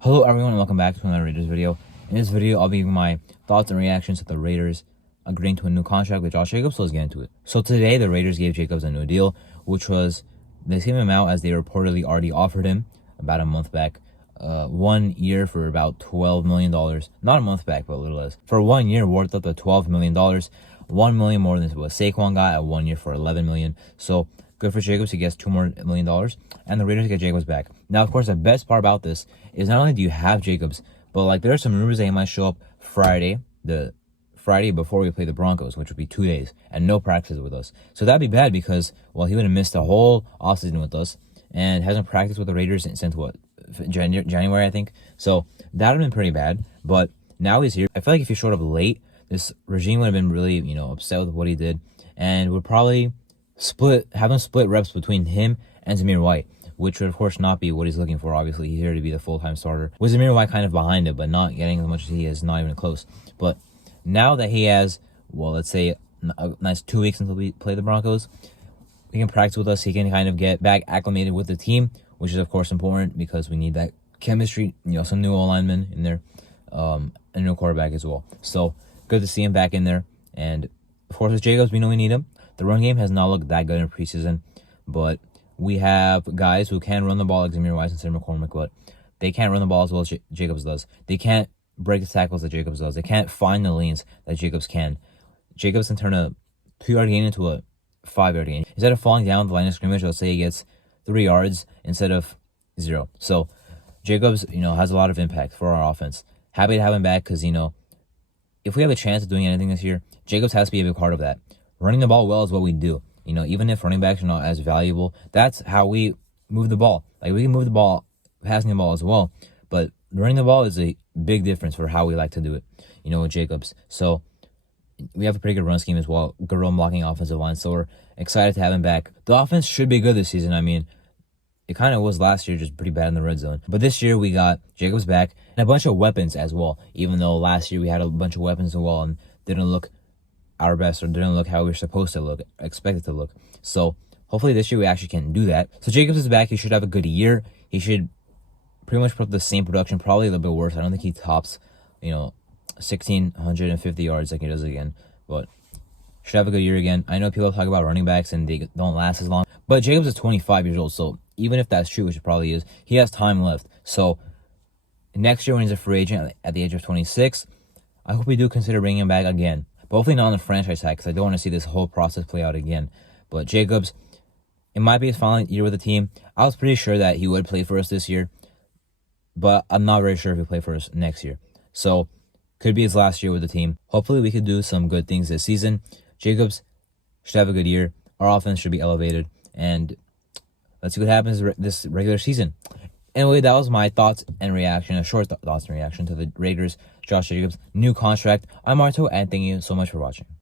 Hello everyone and welcome back to another Raiders video. In this video, I'll be giving my thoughts and reactions to the Raiders agreeing to a new contract with Josh Jacobs, so let's get into it. So today, the Raiders gave Jacobs a new deal, which was the same amount as they reportedly already offered him about a month back. 1 year for about $12 million. Not a month back, but a little less. For 1 year, worth up to $12 million. $1 million more than what Saquon got at 1 year for $11 million. So good for Jacobs. He gets $2 more million, and the Raiders get Jacobs back. Now, of course, the best part about this is not only do you have Jacobs, but like there are some rumors that he might show up Friday before we play the Broncos, which would be 2 days, and no practices with us. So that'd be bad because, well, he would have missed the whole offseason with us and hasn't practiced with the Raiders since what, January, I think. So that would have been pretty bad. But now he's here. I feel like if he showed up late, this regime would have been really, upset with what he did, and would probably have him split reps between him and Zamir White, which would of course not be what he's looking for. Obviously, he's here to be the full-time starter, with Zamir White kind of behind him, but not getting as much as he is, not even close. But now that he has, well, let's say a nice 2 weeks until we play the Broncos, he can practice with us. He can kind of get back acclimated with the team, which is of course important because we need that chemistry. Some new alignment in there, and a new quarterback as well. So good to see him back in there. And of course, with Jacobs, we know we need him. The run game has not looked that good in preseason, but we have guys who can run the ball like Zamir White and Sid McCormick, but they can't run the ball as well as Jacobs does. They can't break the tackles that Jacobs does. They can't find the lanes that Jacobs can. Jacobs can turn a 2-yard gain into a 5-yard gain. Instead of falling down the line of scrimmage, let's say he gets 3 yards instead of 0. So Jacobs, has a lot of impact for our offense. Happy to have him back because, if we have a chance of doing anything this year, Jacobs has to be a big part of that. Running the ball well is what we do. Even if running backs are not as valuable, that's how we move the ball. Like, we can move the ball, passing the ball as well, but running the ball is a big difference for how we like to do it, with Jacobs. So we have a pretty good run scheme as well, good run blocking offensive line, so we're excited to have him back. The offense should be good this season. I mean, it kind of was last year, just pretty bad in the red zone. But this year we got Jacobs back and a bunch of weapons as well, even though last year we had a bunch of weapons as well and didn't look our best, or didn't look how we were supposed to look, expected to look. So hopefully this year we actually can do that. So Jacobs is back. He should have a good year. He should pretty much put the same production, probably a little bit worse. I don't think he tops, 1,650 yards like he does again, but should have a good year again. I know people talk about running backs and they don't last as long, but Jacobs is 25 years old, so even if that's true, which it probably is, he has time left. So next year when he's a free agent at the age of 26, I hope we do consider bringing him back again. But hopefully not on the franchise tag, because I don't want to see this whole process play out again. But Jacobs, it might be his final year with the team. I was pretty sure that he would play for us this year, but I'm not very sure if he'll play for us next year. So could be his last year with the team. Hopefully we could do some good things this season. Jacobs should have a good year. Our offense should be elevated, and let's see what happens this regular season. Anyway, that was my thoughts and reaction, a short thoughts and reaction to the Raiders, Josh Jacobs, new contract. I'm Marto, and thank you so much for watching.